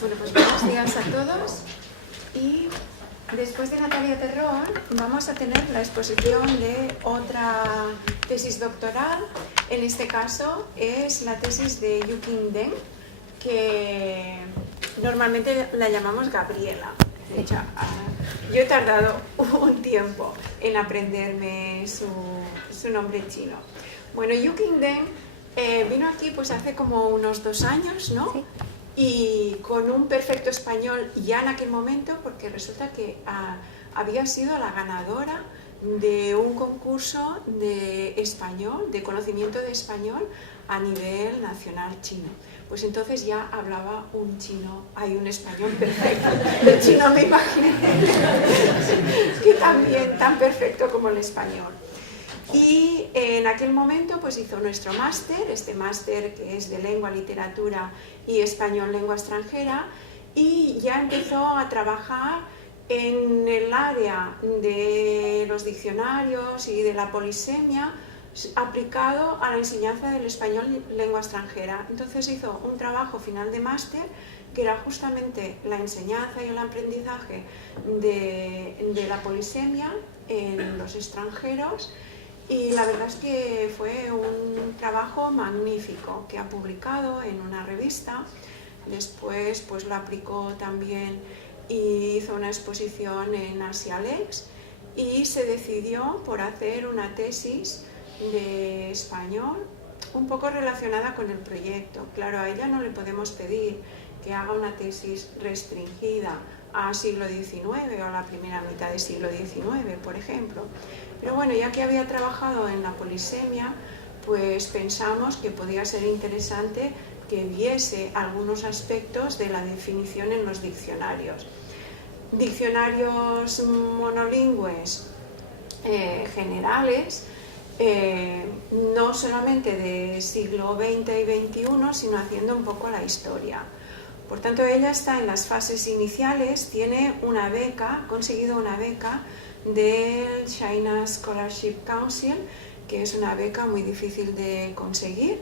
Bueno, pues buenos días a todos. Y después de Natalia Terrón vamos a tener la exposición de otra tesis doctoral. En este caso es la tesis de Yu-King Deng, que normalmente la llamamos Gabriela. De hecho, yo he tardado un tiempo en aprenderme su nombre chino. Bueno, Yu-King Deng vino aquí pues hace como unos 2 años, ¿no? Sí. Y con un perfecto español ya en aquel momento, porque resulta que había sido la ganadora de un concurso de español, de conocimiento de español a nivel nacional chino. Pues entonces ya hablaba un español perfecto. El chino me imaginé que también tan perfecto como el español. Y en aquel momento pues hizo nuestro máster, este máster que es de lengua, literatura y español lengua extranjera, y ya empezó a trabajar en el área de los diccionarios y de la polisemia aplicado a la enseñanza del español lengua extranjera. Entonces hizo un trabajo final de máster que era justamente la enseñanza y el aprendizaje de la polisemia en los extranjeros. Y la verdad es que fue un trabajo magnífico que ha publicado en una revista. Después pues lo aplicó también y hizo una exposición en Asialex y se decidió por hacer una tesis de español un poco relacionada con el proyecto. Claro, a ella no le podemos pedir que haga una tesis restringida a siglo XIX o a la primera mitad del siglo XIX, por ejemplo. Pero bueno, ya que había trabajado en la polisemia, pues pensamos que podía ser interesante que viese algunos aspectos de la definición en los diccionarios. Diccionarios monolingües generales, no solamente de siglo XX y XXI, sino haciendo un poco la historia. Por tanto, ella está en las fases iniciales, tiene una beca, ha conseguido una beca del China Scholarship Council, que es una beca muy difícil de conseguir,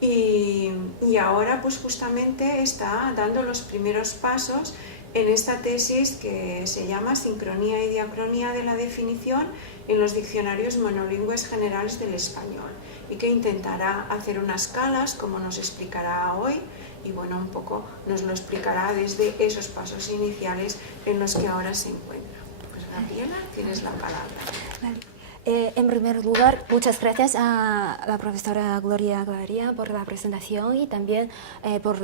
y ahora pues justamente está dando los primeros pasos en esta tesis que se llama Sincronía y diacronía de la definición en los diccionarios monolingües generales del español, y que intentará hacer unas escalas, como nos explicará hoy, y bueno, un poco nos lo explicará desde esos pasos iniciales en los que ahora se encuentra. Pues Gabriela, tienes la palabra. Vale. En primer lugar, muchas gracias a la profesora Gloria Claria por la presentación y también por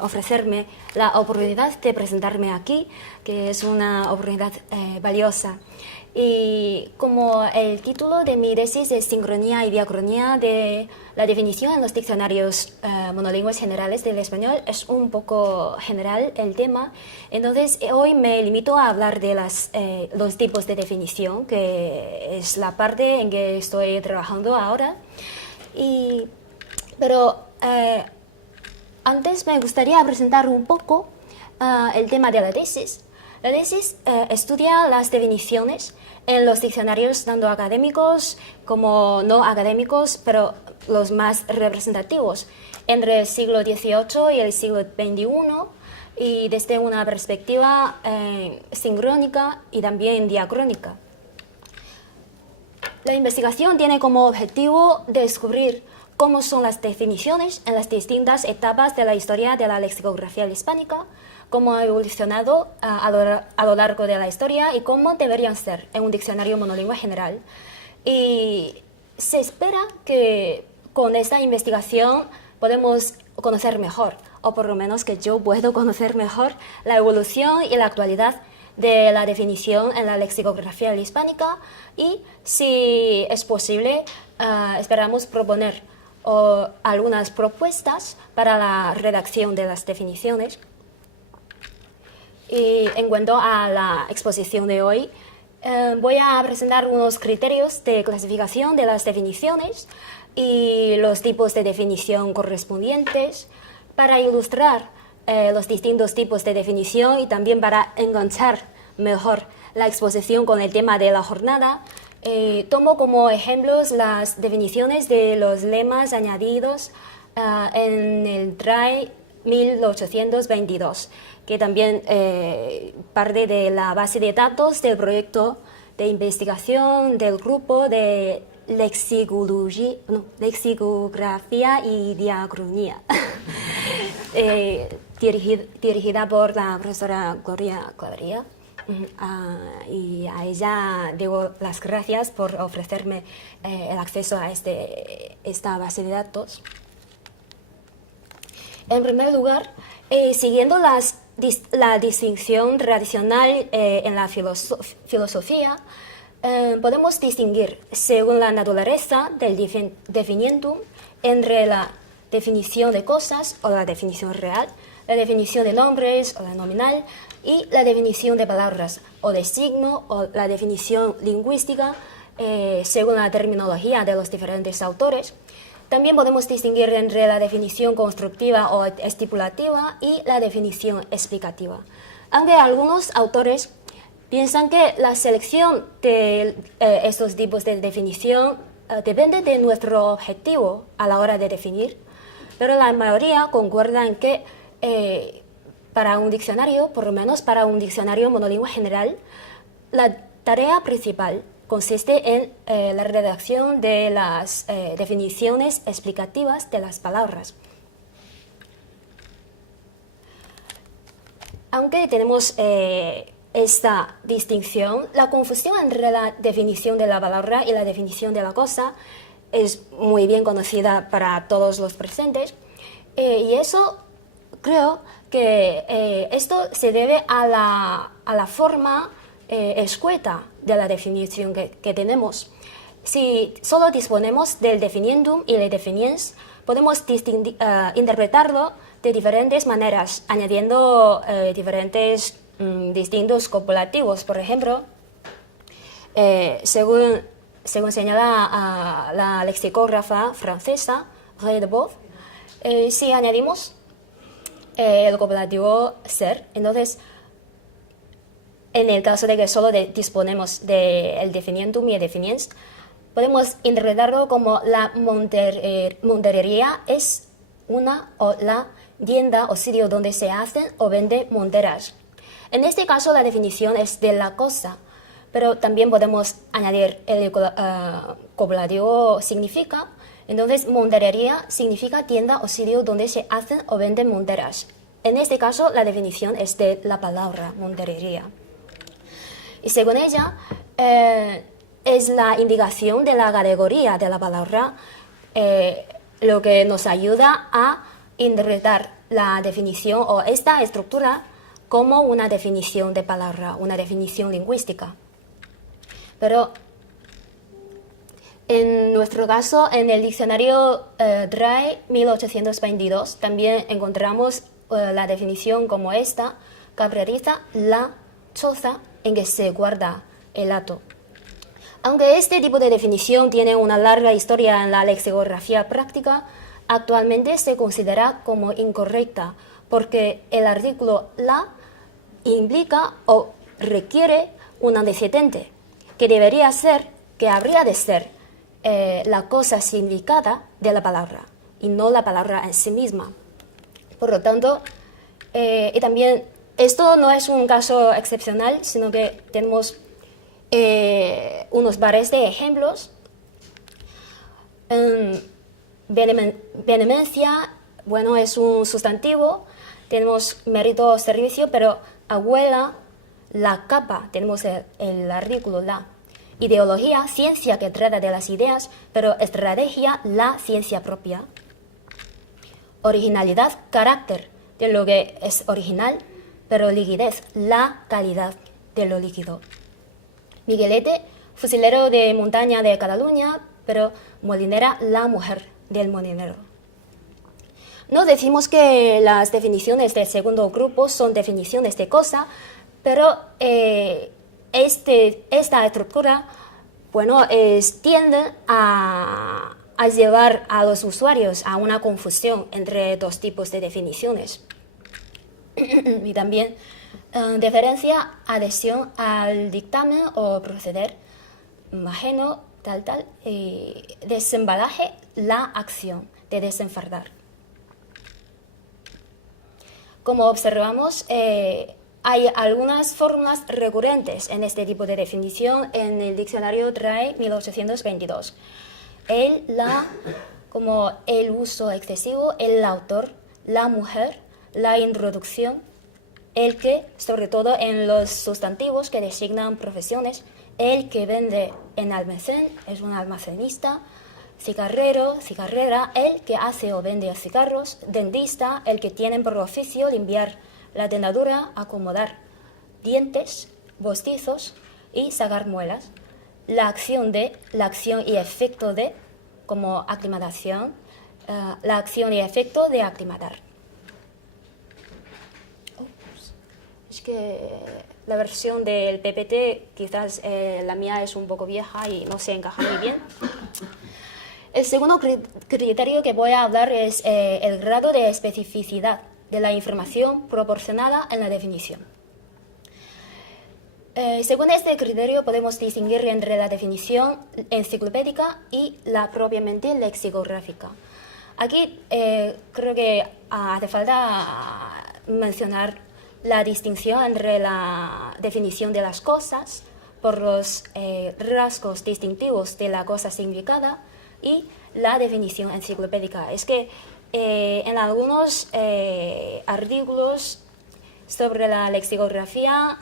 ofrecerme la oportunidad de presentarme aquí, que es una oportunidad valiosa. Y como el título de mi tesis es Sincronía y diacronía de la definición en los diccionarios monolingües generales del español, es un poco general el tema. Entonces hoy me limito a hablar de los tipos de definición, que es la parte en que estoy trabajando ahora. Pero antes me gustaría presentar un poco el tema de la tesis. La tesis estudia las definiciones en los diccionarios tanto académicos como no académicos, pero los más representativos, entre el siglo XVIII y el siglo XXI, y desde una perspectiva sincrónica y también diacrónica. La investigación tiene como objetivo descubrir cómo son las definiciones en las distintas etapas de la historia de la lexicografía hispánica, cómo ha evolucionado a lo largo de la historia y cómo deberían ser en un diccionario monolingüe general. Y se espera que con esta investigación podemos conocer mejor, o por lo menos que yo puedo conocer mejor, la evolución y la actualidad de la definición en la lexicografía hispánica, y si es posible, esperamos proponer algunas propuestas para la redacción de las definiciones. Y en cuanto a la exposición de hoy, voy a presentar unos criterios de clasificación de las definiciones y los tipos de definición correspondientes para ilustrar los distintos tipos de definición y también para enganchar mejor la exposición con el tema de la jornada. Tomo como ejemplos las definiciones de los lemas añadidos en el DRAE 1822, que también parte de la base de datos del proyecto de investigación del grupo de lexicografía y diacronía, dirigida por la profesora Gloria Clavería. Y a ella digo las gracias por ofrecerme el acceso a esta base de datos. En primer lugar, siguiendo la distinción tradicional en la filosofía, podemos distinguir, según la naturaleza del definientum, entre la definición de cosas o la definición real, la definición de nombres o la nominal, y la definición de palabras o de signo o la definición lingüística según la terminología de los diferentes autores. También podemos distinguir entre la definición constructiva o estipulativa y la definición explicativa. Aunque algunos autores piensan que la selección de estos tipos de definición depende de nuestro objetivo a la hora de definir, pero la mayoría concuerda en que para un diccionario, por lo menos para un diccionario monolingüe general, la tarea principal consiste en la redacción de las definiciones explicativas de las palabras. Aunque tenemos esta distinción, la confusión entre la definición de la palabra y la definición de la cosa es muy bien conocida para todos los presentes, y eso creo que esto se debe a la forma escueta de la definición que tenemos. Si solo disponemos del definiendum y el definiens, podemos interpretarlo de diferentes maneras, añadiendo diferentes distintos copulativos. Por ejemplo, según señala la lexicógrafa francesa Rey de Both, si añadimos el copulativo ser, entonces en el caso de que solo disponemos del definiendum y el definiens, podemos interpretarlo como la montería es una o la tienda o sitio donde se hacen o venden monteras. En este caso la definición es de la cosa, pero también podemos añadir el copulativo significa. Entonces, montería significa tienda o sitio donde se hacen o venden monteras. En este caso, la definición es de la palabra montería. Y según ella, es la indicación de la categoría de la palabra lo que nos ayuda a interpretar la definición o esta estructura como una definición de palabra, una definición lingüística. Pero en nuestro caso, en el diccionario Dray 1822, también encontramos la definición como esta, que realiza la choza en que se guarda el hato. Aunque este tipo de definición tiene una larga historia en la lexicografía práctica, actualmente se considera como incorrecta porque el artículo la implica o requiere un antecedente, que debería ser, que habría de ser la cosa significada de la palabra y no la palabra en sí misma. Por lo tanto, y también esto no es un caso excepcional, sino que tenemos unos pares de ejemplos. Benemencia, bueno, es un sustantivo. Tenemos mérito o servicio, pero abuela, la capa, tenemos el artículo la. Ideología, ciencia que trata de las ideas, pero estrategia, la ciencia propia. Originalidad, carácter de lo que es original, pero liquidez, la calidad de lo líquido. Miguelete, fusilero de montaña de Cataluña, pero molinera, la mujer del molinero. No decimos que las definiciones del segundo grupo son definiciones de cosa, pero esta estructura, bueno, tiende a llevar a los usuarios a una confusión entre dos tipos de definiciones. Y también diferencia adhesión al dictamen o proceder ajeno, y desembalaje, la acción de desenfardar. como observamos, hay algunas formas recurrentes en este tipo de definición en el diccionario DRAE 1822. Como el uso excesivo, el autor, la mujer, la introducción, el que, sobre todo en los sustantivos que designan profesiones, el que vende en almacén es un almacenista, cigarrero, cigarrera, el que hace o vende cigarros, dentista, el que tiene por oficio limpiar la dentadura, acomodar dientes, postizos y sacar muelas. La acción y efecto de, como aclimatación, la acción y efecto de aclimatar. Es que la versión del PPT, quizás la mía es un poco vieja y no se encaja muy bien. El segundo criterio que voy a hablar es el grado de especificidad de la información proporcionada en la definición. Según este criterio podemos distinguir entre la definición enciclopédica y la propiamente lexicográfica. Aquí creo que hace falta mencionar la distinción entre la definición de las cosas por los rasgos distintivos de la cosa significada y la definición enciclopédica. Es que en algunos artículos sobre la lexicografía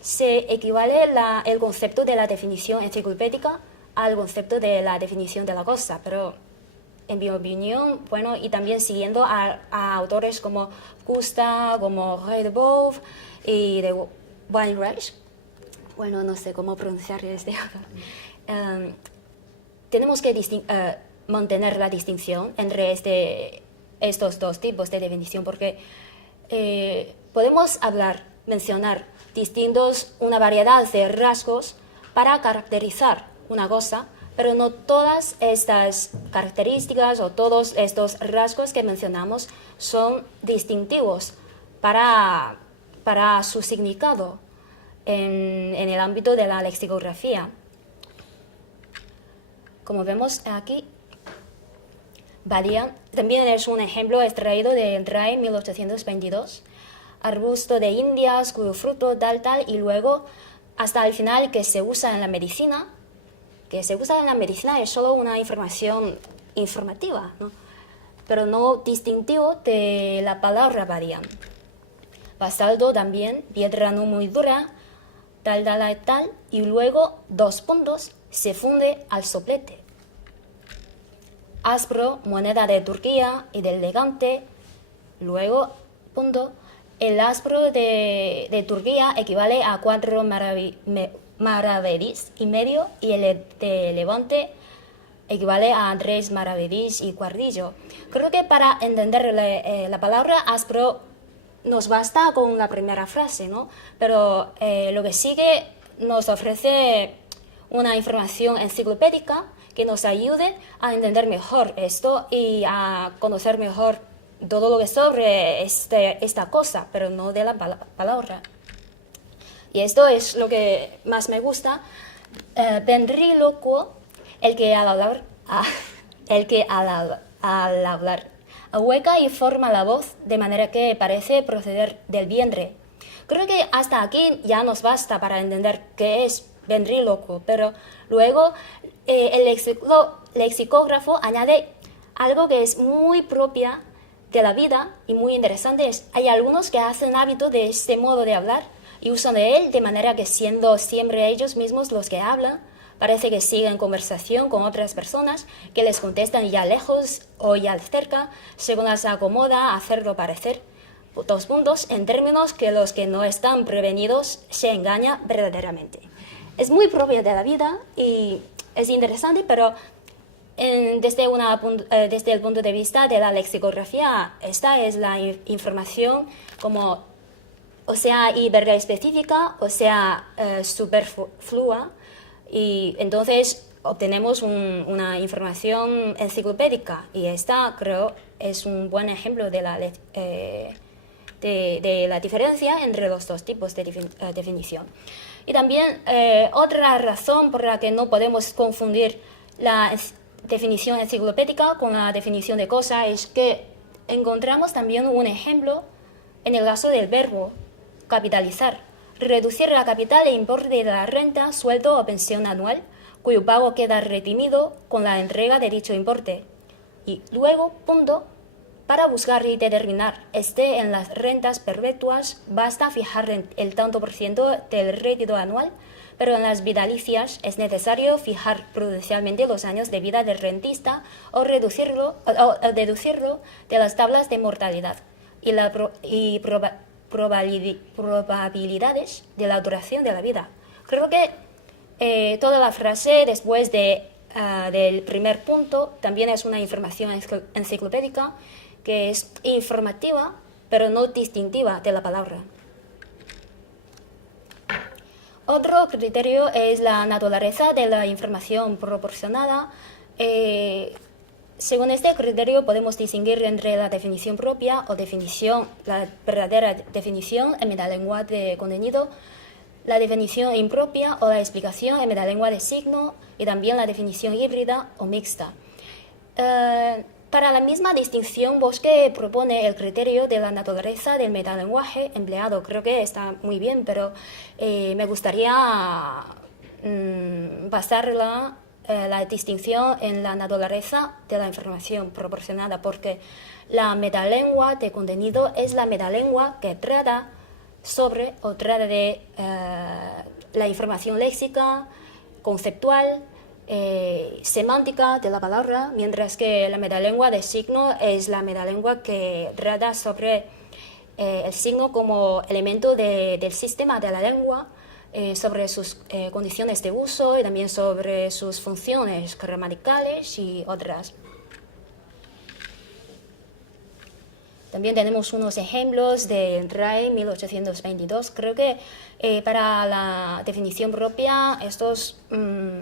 se equivale el concepto de la definición enciclopédica al concepto de la definición de la cosa, pero en mi opinión, bueno, y también siguiendo a autores como Gusta, como Heideboeuf y de Weinreich, bueno, no sé cómo pronunciar este, tenemos que mantener la distinción entre estos dos tipos de definición, porque podemos mencionar una variedad de rasgos para caracterizar una cosa, pero no todas estas características o todos estos rasgos que mencionamos son distintivos para su significado en el ámbito de la lexicografía. Como vemos aquí, varían. También es un ejemplo extraído de DRAE 1822, arbusto de Indias cuyo fruto tal, y luego hasta el final que se usa en la medicina. Que se usa en la medicina es solo una información informativa, ¿no? Pero no distintivo de la palabra varían. Basalto también, piedra no muy dura, tal, y luego 2 puntos, se funde al soplete. Áspero, moneda de Turquía y del Levante, luego punto, el áspero de Turquía equivale a 4 maravedís y medio y el de Levante equivale a 3 maravedís y cuartillo. Creo que para entender la palabra áspero nos basta con la primera frase, ¿no? Pero lo que sigue nos ofrece una información enciclopédica que nos ayude a entender mejor esto y a conocer mejor todo lo que sobre esta cosa, pero no de la palabra. Y esto es lo que más me gusta. Ventrílocuo, el que al hablar ahueca y forma la voz de manera que parece proceder del vientre. Creo que hasta aquí ya nos basta para entender qué es ventrílocuo, pero luego el lexicógrafo añade algo que es muy propia de la vida y muy interesante. Hay algunos que hacen hábito de este modo de hablar y usan de él de manera que, siendo siempre ellos mismos los que hablan, parece que siguen conversación con otras personas que les contestan ya lejos o ya cerca, según les acomoda hacerlo parecer. 2 puntos, en términos que los que no están prevenidos se engañan verdaderamente. Es muy propia de la vida y es interesante, pero desde el punto de vista de la lexicografía, esta es la información como, o sea, hiperespecífica, o sea, superflua, y entonces obtenemos una información enciclopédica, y esta, creo, es un buen ejemplo de la diferencia entre los dos tipos de definición. Y también otra razón por la que no podemos confundir la definición enciclopédica con la definición de cosa es que encontramos también un ejemplo En el caso del verbo capitalizar, reducir la capital e importe de la renta, sueldo o pensión anual, cuyo pago queda redimido con la entrega de dicho importe. Y luego, punto, para buscar y determinar en las rentas perpetuas, basta fijar el tanto por ciento del rédito anual, pero en las vitalicias es necesario fijar prudencialmente los años de vida del rentista o deducirlo de las tablas de mortalidad y probabilidades de la duración de la vida. Creo que toda la frase después del primer punto también es una información enciclopédica que es informativa, pero no distintiva de la palabra. Otro criterio es la naturaleza de la información proporcionada. Según este criterio podemos distinguir entre la definición propia o la verdadera definición en metalengua de contenido, la definición impropia o la explicación en metalengua de signo y también la definición híbrida o mixta. Para la misma distinción, Bosque propone el criterio de la naturaleza del metalenguaje empleado. Creo que está muy bien, pero me gustaría basar la distinción en la naturaleza de la información proporcionada, porque la metalengua de contenido es la metalengua que trata sobre o trata de la información léxica, conceptual, semántica de la palabra, mientras que la metalengua de signo es la metalengua que trata sobre el signo como elemento del sistema de la lengua, sobre sus condiciones de uso y también sobre sus funciones gramaticales y otras. También tenemos unos ejemplos de RAE 1822. Creo que para la definición propia estos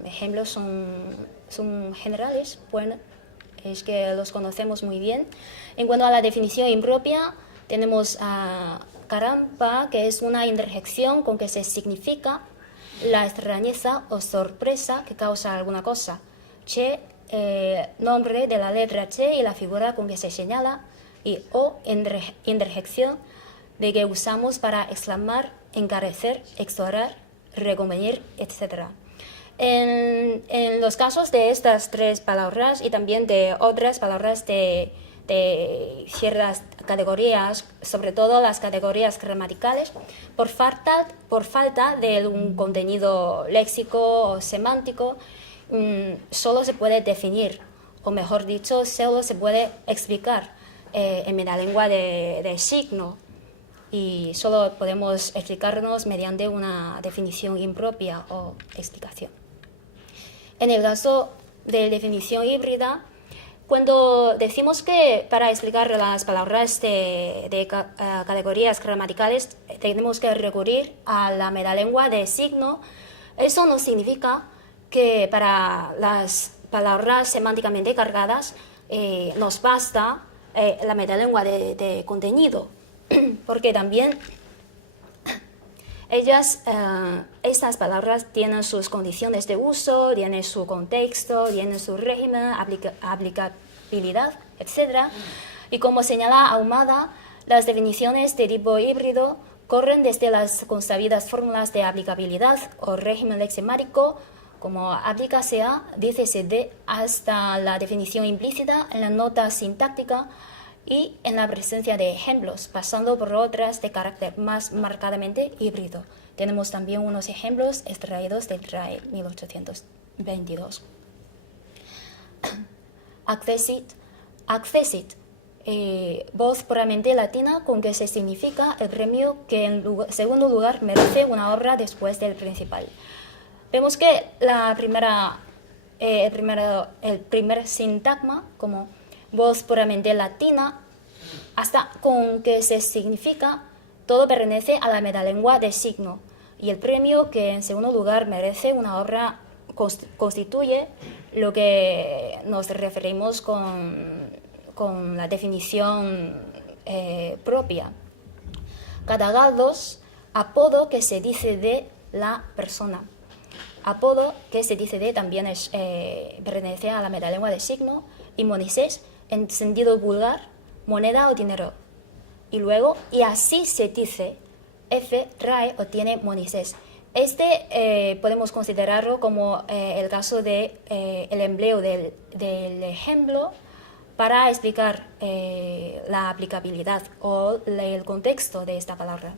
ejemplos son generales, bueno, es que los conocemos muy bien. En cuanto a la definición impropia, tenemos a carampa, que es una interjección con que se significa la extrañeza o sorpresa que causa alguna cosa. Che, nombre de la letra che y la figura con que se señala, y o interjección de que usamos para exclamar, encarecer, exorar, reconvenir, etc. En los casos de estas tres palabras y también de otras palabras de ciertas categorías, sobre todo las categorías gramaticales, por falta de un contenido léxico o semántico, solo se puede definir, o mejor dicho, solo se puede explicar en metalengua de signo, y solo podemos explicarnos mediante una definición impropia o explicación. En el caso de definición híbrida, cuando decimos que para explicar las palabras de categorías gramaticales tenemos que recurrir a la metalengua de signo, eso no significa que para las palabras semánticamente cargadas nos basta la metalengua de contenido, porque también estas palabras tienen sus condiciones de uso, tienen su contexto, tienen su régimen, aplicabilidad, etc. Y como señala Ahumada, las definiciones de tipo híbrido corren desde las consabidas fórmulas de aplicabilidad o régimen lexemático, como aplícase a, dícese de, hasta la definición implícita en la nota sintáctica y en la presencia de ejemplos, pasando por otras de carácter más marcadamente híbrido. Tenemos también unos ejemplos extraídos del RAE 1822. Accessit, voz puramente latina con que se significa el premio que en segundo lugar merece una obra después del principal. Vemos que el primer sintagma, como voz puramente latina, hasta con que se significa, todo pertenece a la metalengua de signo, y el premio que en segundo lugar merece una obra constituye lo que nos referimos con la definición propia. Catagados, apodo que se dice de la persona. Apodo que se dice de también pertenece a la metalengua de signo, y monises, en sentido vulgar, moneda o dinero. y luego, y así se dice, F trae o tiene Moisés. Podemos considerarlo como el caso de el empleo del ejemplo para explicar la aplicabilidad o el contexto de esta palabra.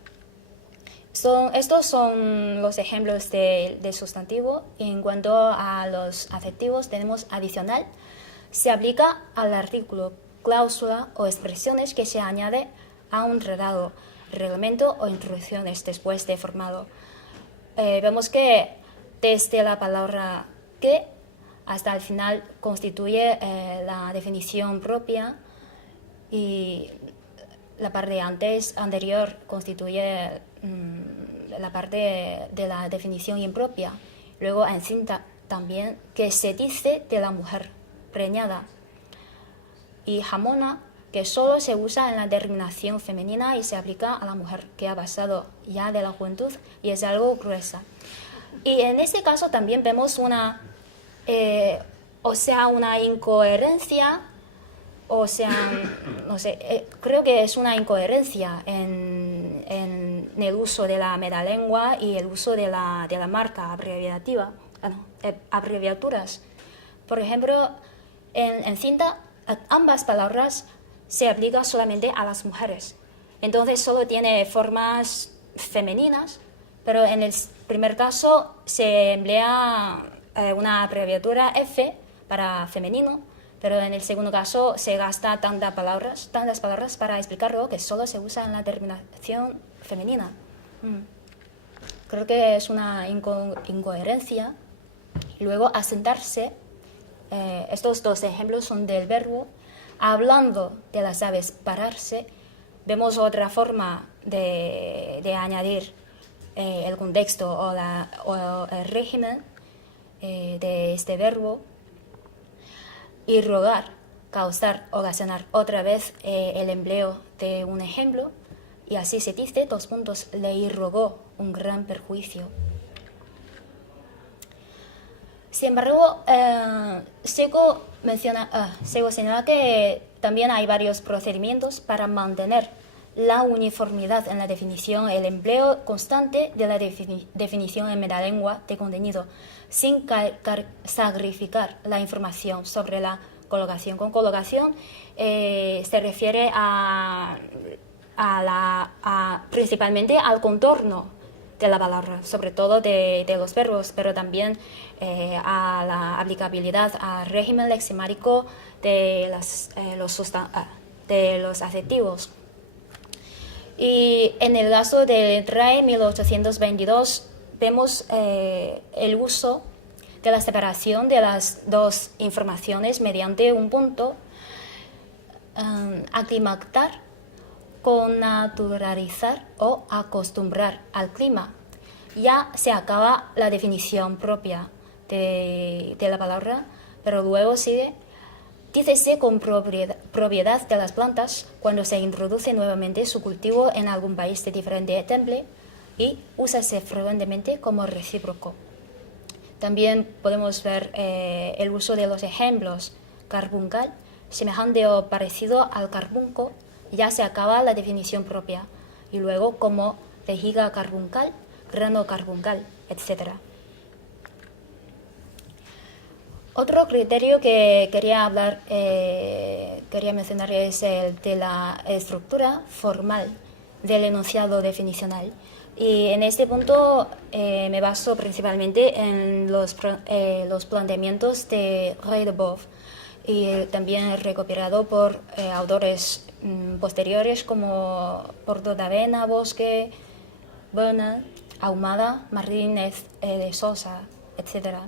Estos son los ejemplos de sustantivo. En cuanto a los adjetivos, tenemos adicional. Se aplica al artículo, cláusula o expresiones que se añade a un redacto, reglamento o instrucciones después de formado. Vemos que desde la palabra que hasta el final constituye la definición propia y la parte anterior constituye la parte de la definición impropia. Luego en cinta también que se dice de la mujer preñada. Y jamona, que solo se usa en la terminación femenina y se aplica a la mujer que ha pasado ya de la juventud y es algo gruesa. Y en este caso también vemos una incoherencia, no sé, creo que es una incoherencia en el uso de la metalengua y el uso de la marca abreviaturas. Por ejemplo, en cinta, ambas palabras se aplican solamente a las mujeres. Entonces solo tiene formas femeninas, pero en el primer caso se emplea una abreviatura F para femenino, pero en el segundo caso se gasta tantas palabras para explicarlo que solo se usa en la terminación femenina. Creo que es una incoherencia. Luego, asentarse. Estos dos ejemplos son del verbo. Hablando de las aves, pararse. Vemos otra forma de añadir el contexto o el régimen de este verbo. Y rogar, causar, ocasionar otra vez el empleo de un ejemplo. Y así se dice, le irrogó un gran perjuicio. Sin embargo, Sego señala que también hay varios procedimientos para mantener la uniformidad en la definición, el empleo constante de la definición en metalengua de contenido, sin sacrificar la información sobre la colocación. Con colocación se refiere principalmente al contorno de la palabra, sobre todo de los verbos, pero también a la aplicabilidad al régimen leximático de los adjetivos. Y en el caso del RAE 1822 vemos el uso de la separación de las dos informaciones mediante un punto, aclimatar, connaturalizar o acostumbrar al clima. Ya se acaba la definición propia de la palabra, pero luego sigue. Dícese con propiedad de las plantas cuando se introduce nuevamente su cultivo en algún país de diferente temple y úsase frecuentemente como recíproco. También podemos ver el uso de los ejemplos carbuncal, semejante o parecido al carbunco, ya se acaba la definición propia, y luego como vejiga carbuncal, grano carbuncal, etc. Otro criterio que quería mencionar es el de la estructura formal del enunciado definicional. Y en este punto me baso principalmente en los planteamientos de Reidebov y también recopilado por autores posteriores como Porto-Davena, Bosque, Bernard, Ahumada, Martínez de Sosa, etc.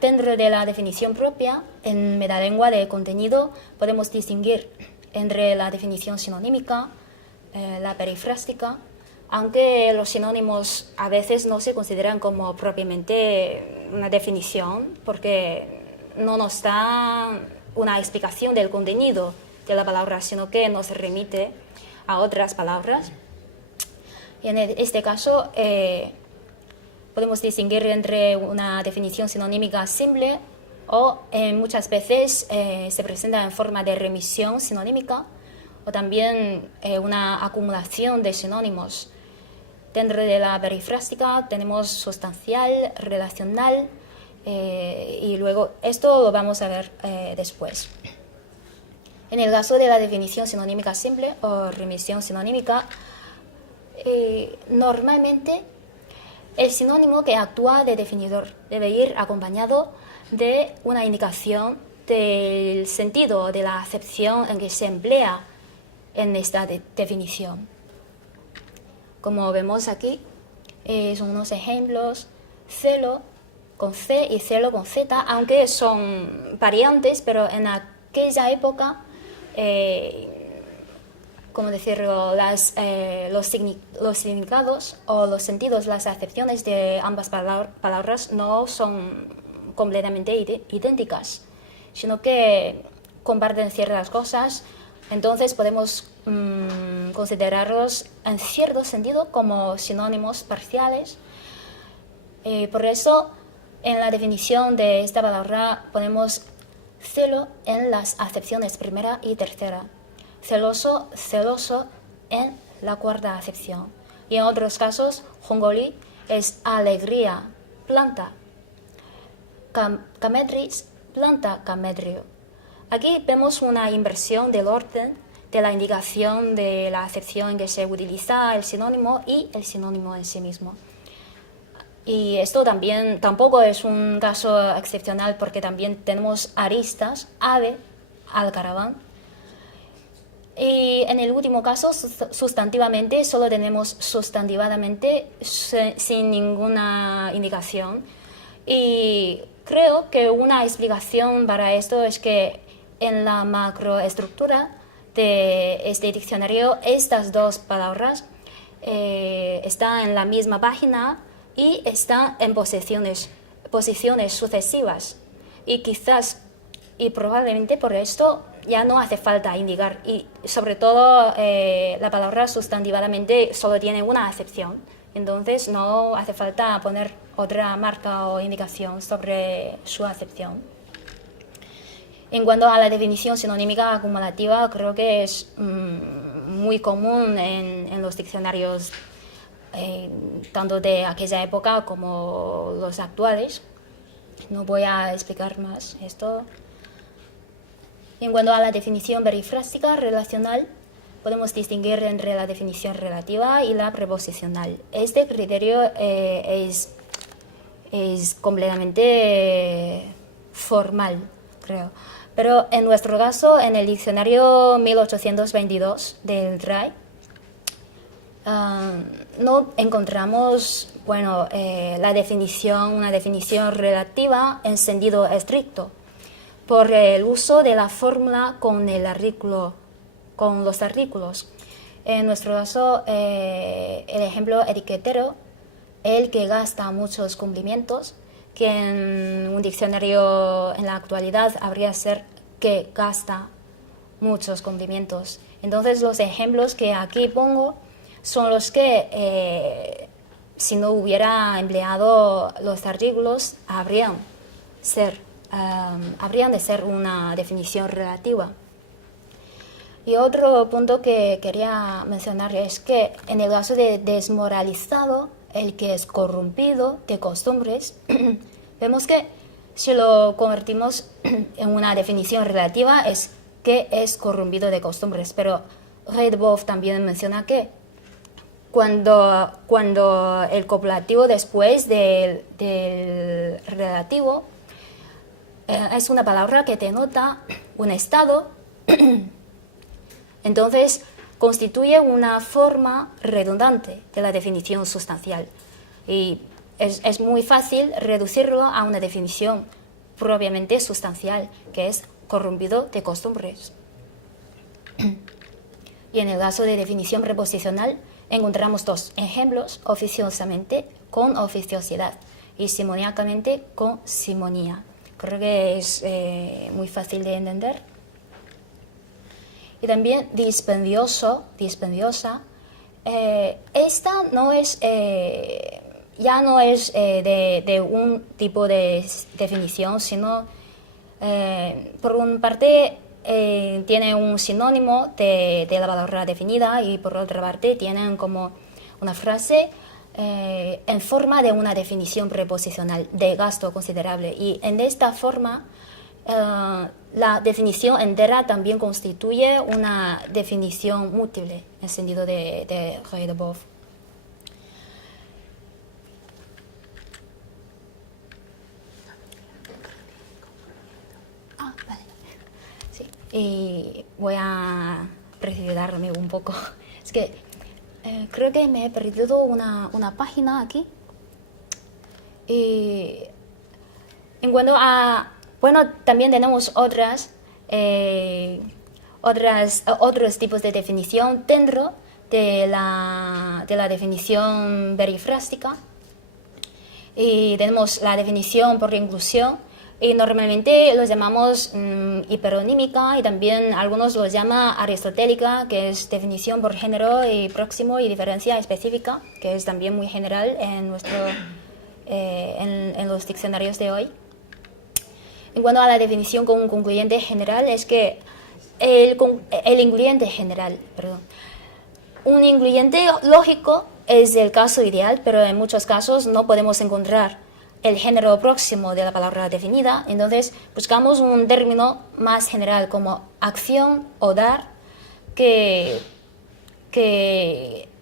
Dentro de la definición propia, en metalengua de contenido podemos distinguir entre la definición sinonímica, la perifrástica, aunque los sinónimos a veces no se consideran como propiamente una definición, porque no nos da una explicación del contenido de la palabra, sino que nos remite a otras palabras. Y en este caso podemos distinguir entre una definición sinonímica simple o muchas veces se presenta en forma de remisión sinonímica o también una acumulación de sinónimos. Dentro de la perifrástica tenemos sustancial, relacional, y luego esto lo vamos a ver después. En el caso de la definición sinonímica simple o remisión sinonímica, normalmente el sinónimo que actúa de definidor debe ir acompañado de una indicación del sentido de la acepción en que se emplea en esta definición. Como vemos aquí, son unos ejemplos: celo con C y celo con Z, aunque son variantes, pero en aquella época, ¿cómo decirlo?, los significados o los sentidos, las acepciones de ambas palabras no son completamente idénticas, sino que comparten ciertas cosas. Entonces podemos considerarlos en cierto sentido como sinónimos parciales. Por eso, en la definición de esta palabra ponemos celo en las acepciones primera y tercera, celoso, celoso en la cuarta acepción. Y en otros casos, jongoli es alegría, planta, cametris, planta, cametrio. Aquí vemos una inversión del orden de la indicación de la acepción en que se utiliza el sinónimo y el sinónimo en sí mismo. Y esto también tampoco es un caso excepcional, porque también tenemos aristas, ave, alcaraván. Y en el último caso, sustantivamente, solo tenemos sustantivadamente sin ninguna indicación. Y creo que una explicación para esto es que en la macroestructura de este diccionario, estas dos palabras están en la misma página y están en posiciones sucesivas. Y quizás, y probablemente por esto, ya no hace falta indicar. Y sobre todo, la palabra sustantivadamente solo tiene una acepción. Entonces no hace falta poner otra marca o indicación sobre su acepción. En cuanto a la definición sinonímica acumulativa, creo que es muy común en los diccionarios, tanto de aquella época como los actuales. No voy a explicar más esto. En cuanto a la definición perifrástica relacional, podemos distinguir entre la definición relativa y la preposicional. Este criterio es completamente formal, creo. Pero en nuestro caso, en el diccionario 1822 del RAE, no encontramos una definición relativa en sentido estricto, por el uso de la fórmula con los artículos. En nuestro caso, el ejemplo etiquetero, el que gasta muchos cumplimientos, que en un diccionario en la actualidad habría que ser que gasta muchos cumplimientos. Entonces, los ejemplos que aquí pongo son los que, si no hubiera empleado los artículos, habrían de ser una definición relativa. Y otro punto que quería mencionar es que en el caso de desmoralizado, el que es corrompido de costumbres, vemos que si lo convertimos en una definición relativa es que es corrompido de costumbres, pero Redwoff también menciona que cuando el copulativo después del relativo es una palabra que denota un estado, entonces constituye una forma redundante de la definición sustancial. Y es muy fácil reducirlo a una definición propiamente sustancial, que es corrompido de costumbres. Y en el caso de definición preposicional, encontramos dos ejemplos: oficiosamente con oficiosidad y simoníacamente con simonía. Creo que es muy fácil de entender. Y también dispendioso, dispendiosa. Esta no es, ya no es de un tipo de definición, sino por una parte tiene un sinónimo de la palabra definida y por otra parte tienen como una frase en forma de una definición preposicional de gasto considerable. Y en esta forma la definición entera también constituye una definición múltiple en el sentido de Rey-de-Beauf. Vale. Sí. Y voy a precipitarme un poco. Es que creo que me he perdido una página aquí. Y en cuanto a... Bueno, también tenemos otros tipos de definición dentro de la definición perifrástica. Y tenemos la definición por inclusión, y normalmente los llamamos hiperonímica, y también algunos los llaman aristotélica, que es definición por género y próximo y diferencia específica, que es también muy general en los diccionarios de hoy. En cuanto a la definición con un concluyente general, es que el incluyente general, un incluyente lógico es el caso ideal, pero en muchos casos no podemos encontrar el género próximo de la palabra definida, entonces buscamos un término más general como acción o dar que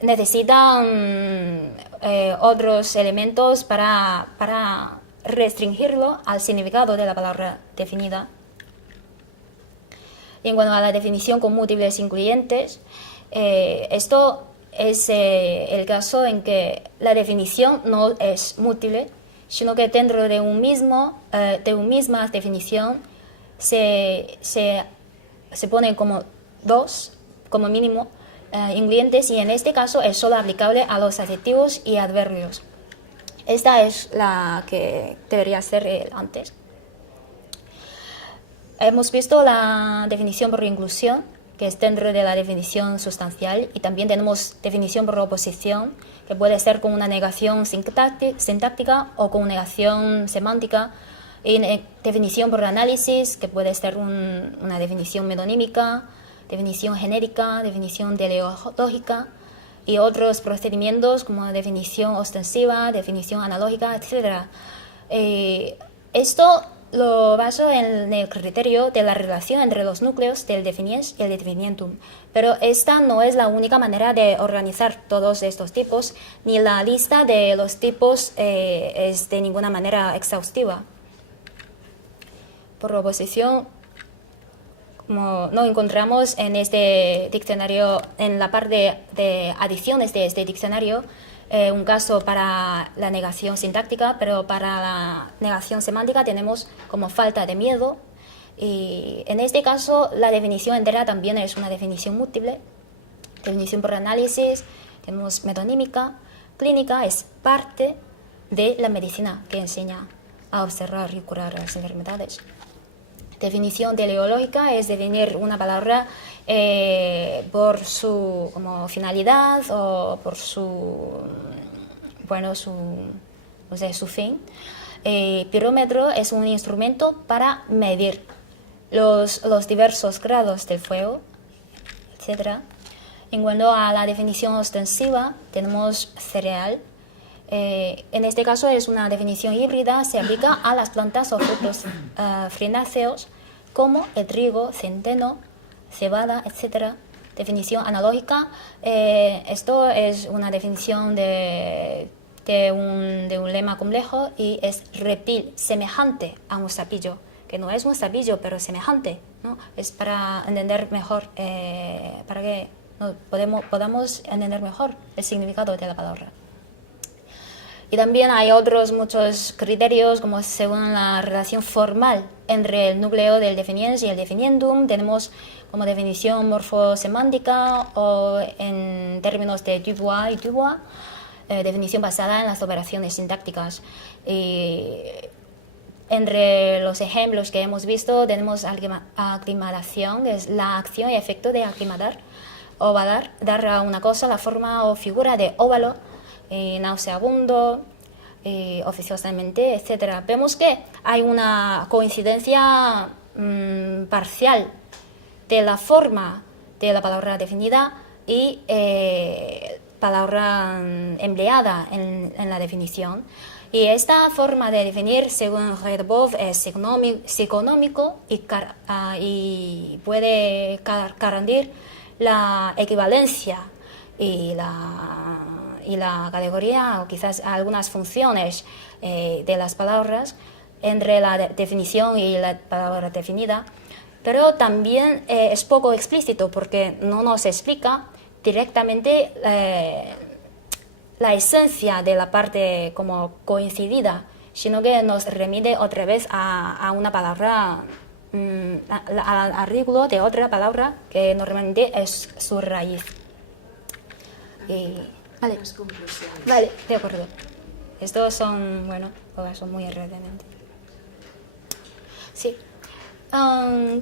necesitan otros elementos para restringirlo al significado de la palabra definida. Y en cuanto a la definición con múltiples incluyentes, esto es el caso en que la definición no es múltiple, sino que dentro de una misma definición se ponen como dos, como mínimo, incluyentes, y en este caso es solo aplicable a los adjetivos y adverbios. Esta es la que debería ser antes. Hemos visto la definición por inclusión, que es dentro de la definición sustancial, y también tenemos definición por oposición, que puede ser con una negación sintáctica o con una negación semántica, y definición por análisis, que puede ser una definición metonímica, definición genérica, definición teleológica, y otros procedimientos como definición ostensiva, definición analógica, etc. Esto lo baso en el criterio de la relación entre los núcleos del definiens y el definientum, pero esta no es la única manera de organizar todos estos tipos, ni la lista de los tipos es de ninguna manera exhaustiva. Por oposición, como no encontramos en este diccionario, en la parte de adiciones de este diccionario, un caso para la negación sintáctica, pero para la negación semántica tenemos como falta de miedo, y en este caso la definición entera también es una definición múltiple. Definición por análisis, tenemos metonímica, clínica es parte de la medicina que enseña a observar y curar las enfermedades. Definición teleológica es definir una palabra por su como finalidad o por su fin. Pirómetro es un instrumento para medir los diversos grados del fuego, etc. En cuanto a la definición ostensiva, tenemos cereal. En este caso es una definición híbrida, se aplica a las plantas o frutos frináceos como el trigo, centeno, cebada, etc. Definición analógica, esto es una definición de un lema complejo, y es reptil semejante a un sapillo, que no es un sapillo pero semejante, ¿no? Es para entender mejor, para que podamos entender mejor el significado de la palabra. Y también hay otros muchos criterios, como según la relación formal entre el núcleo del definiens y el definiendum. Tenemos como definición morfosemántica, o en términos de Dubois y Dubois, definición basada en las operaciones sintácticas. Y entre los ejemplos que hemos visto tenemos aclimatación, que es la acción y efecto de aclimatar, ovalar, dar a una cosa la forma o figura de óvalo, nauseabundo, oficiosamente, etc. Vemos que hay una coincidencia parcial de la forma de la palabra definida y palabra empleada en la definición. Y esta forma de definir, según Redbov, es psiconómico y puede garantir la equivalencia y la categoría o quizás algunas funciones de las palabras entre la definición y la palabra definida, pero también es poco explícito porque no nos explica directamente la esencia de la parte como coincidida, sino que nos remite otra vez a una palabra, al arreglo de otra palabra que normalmente es su raíz. Vale. Las conclusiones. Vale, de acuerdo. Estos son, bueno, son muy rápidamente. Sí.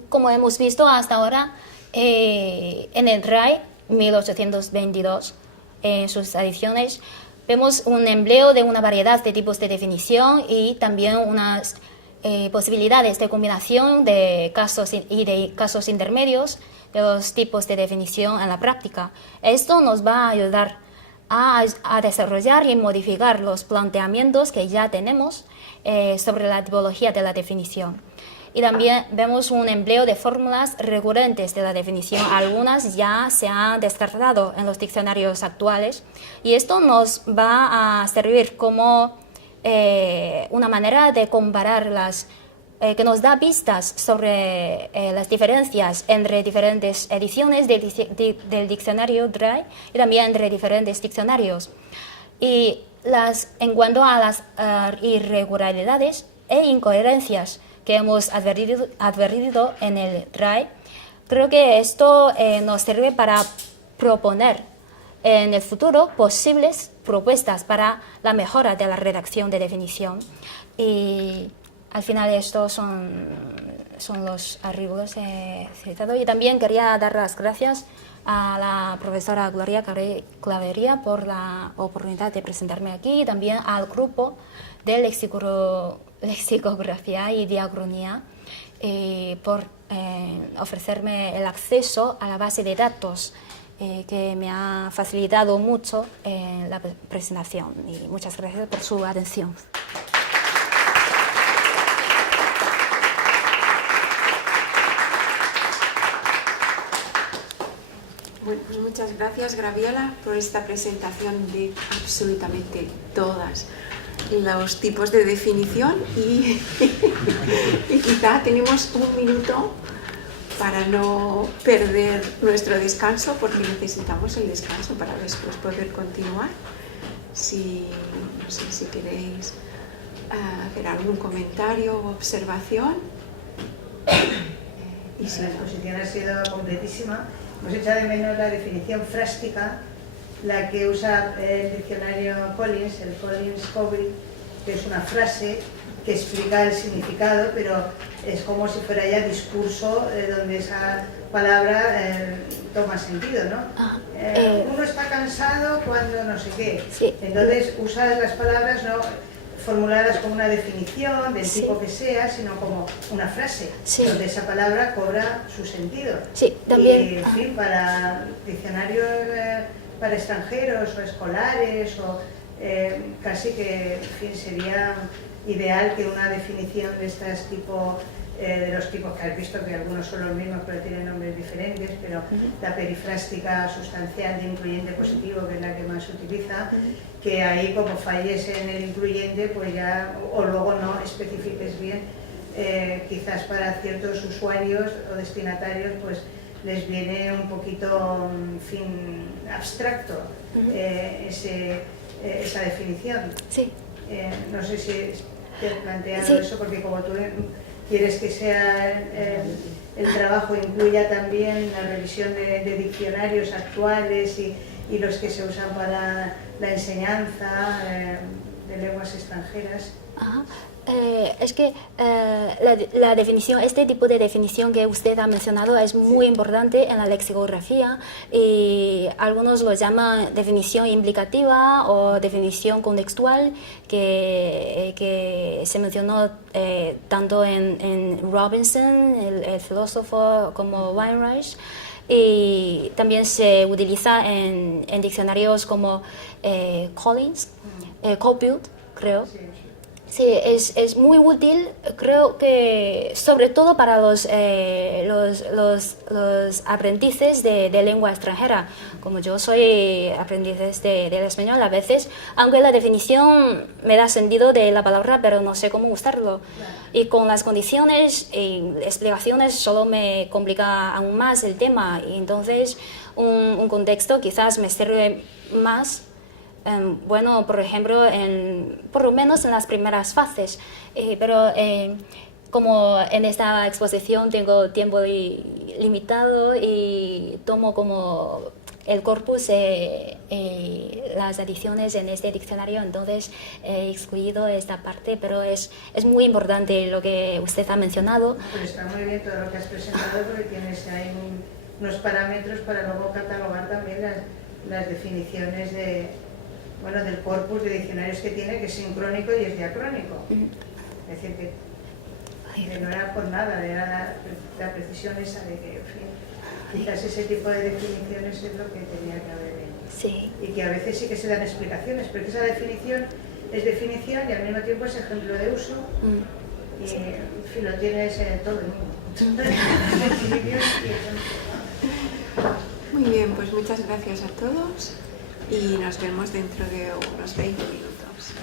Como hemos visto hasta ahora, en el RAI 1822, en sus ediciones, vemos un empleo de una variedad de tipos de definición y también unas posibilidades de combinación de casos y de casos intermedios de los tipos de definición en la práctica. Esto nos va a ayudar a desarrollar y modificar los planteamientos que ya tenemos sobre la tipología de la definición. Y también vemos un empleo de fórmulas recurrentes de la definición. Algunas ya se han descartado en los diccionarios actuales y esto nos va a servir como una manera de comparar que nos da pistas sobre las diferencias entre diferentes ediciones del diccionario DRAI y también entre diferentes diccionarios. Y en cuanto a las irregularidades e incoherencias que hemos advertido en el RAI, creo que esto nos sirve para proponer en el futuro posibles propuestas para la mejora de la redacción de definición. Y al final estos son los artículos citados. Y también quería dar las gracias a la profesora Gloria Clavería por la oportunidad de presentarme aquí y también al grupo de lexicografía y diacronía por ofrecerme el acceso a la base de datos que me ha facilitado mucho la presentación. Y muchas gracias por su atención. Bueno, pues muchas gracias, Graviola, por esta presentación de absolutamente todos los tipos de definición y quizá tenemos un minuto para no perder nuestro descanso, porque necesitamos el descanso para después poder continuar. No sé si queréis hacer algún comentario o observación. La exposición ha sido completísima. Hemos echado de menos la definición frástica, la que usa el diccionario Collins, el Collins Cobry, que es una frase que explica el significado, pero es como si fuera ya discurso donde esa palabra toma sentido, ¿no? Uno está cansado cuando no sé qué. Sí. Entonces usa las palabras no formuladas como una definición del tipo que sea, sino como una frase, donde esa palabra cobra su sentido. Sí, también. Y, en fin, para diccionarios para extranjeros o escolares, o casi que, en fin, sería ideal que una definición de estas de los tipos que has visto, que algunos son los mismos pero tienen nombres diferentes, pero la perifrástica sustancial de incluyente positivo, que es la que más se utiliza, que ahí como falles en el incluyente, pues ya, o luego no especifiques bien, quizás para ciertos usuarios o destinatarios, pues les viene un poquito, en fin, abstracto esa definición. Sí. No sé si te has planteado eso, porque como tú quieres que sea el trabajo incluya también la revisión de diccionarios actuales y los que se usan para la enseñanza de lenguas extranjeras. Ajá. Es que la definición, este tipo de definición que usted ha mencionado es muy importante en la lexicografía y algunos lo llaman definición implicativa o definición contextual que se mencionó tanto en Robinson, el filósofo, como Weinreich. Y también se utiliza en diccionarios como Collins, Copield, creo. Sí, es muy útil, creo que sobre todo para los aprendices de lengua extranjera. Como yo soy aprendiz del español, a veces, aunque la definición me da sentido de la palabra, pero no sé cómo usarlo. Y con las condiciones y explicaciones solo me complica aún más el tema. Y entonces un contexto quizás me sirve más. Bueno, por ejemplo, por lo menos en las primeras fases, pero como en esta exposición tengo tiempo limitado y tomo como el corpus las adiciones en este diccionario, entonces he excluido esta parte, pero es muy importante lo que usted ha mencionado. Pero está muy bien todo lo que has presentado porque tienes ahí unos parámetros para luego catalogar también las definiciones del corpus de diccionarios que tiene, que es sincrónico y es diacrónico. Es decir, que no era por nada, era la precisión esa de que, en fin, quizás ese tipo de definiciones es lo que tenía que haber. Sí. Y que a veces sí que se dan explicaciones, pero que esa definición es definición y al mismo tiempo es ejemplo de uso. Y, en fin, lo tienes en todo el mundo. Muy bien, pues muchas gracias a todos. Y nos vemos dentro de unos 20 minutos.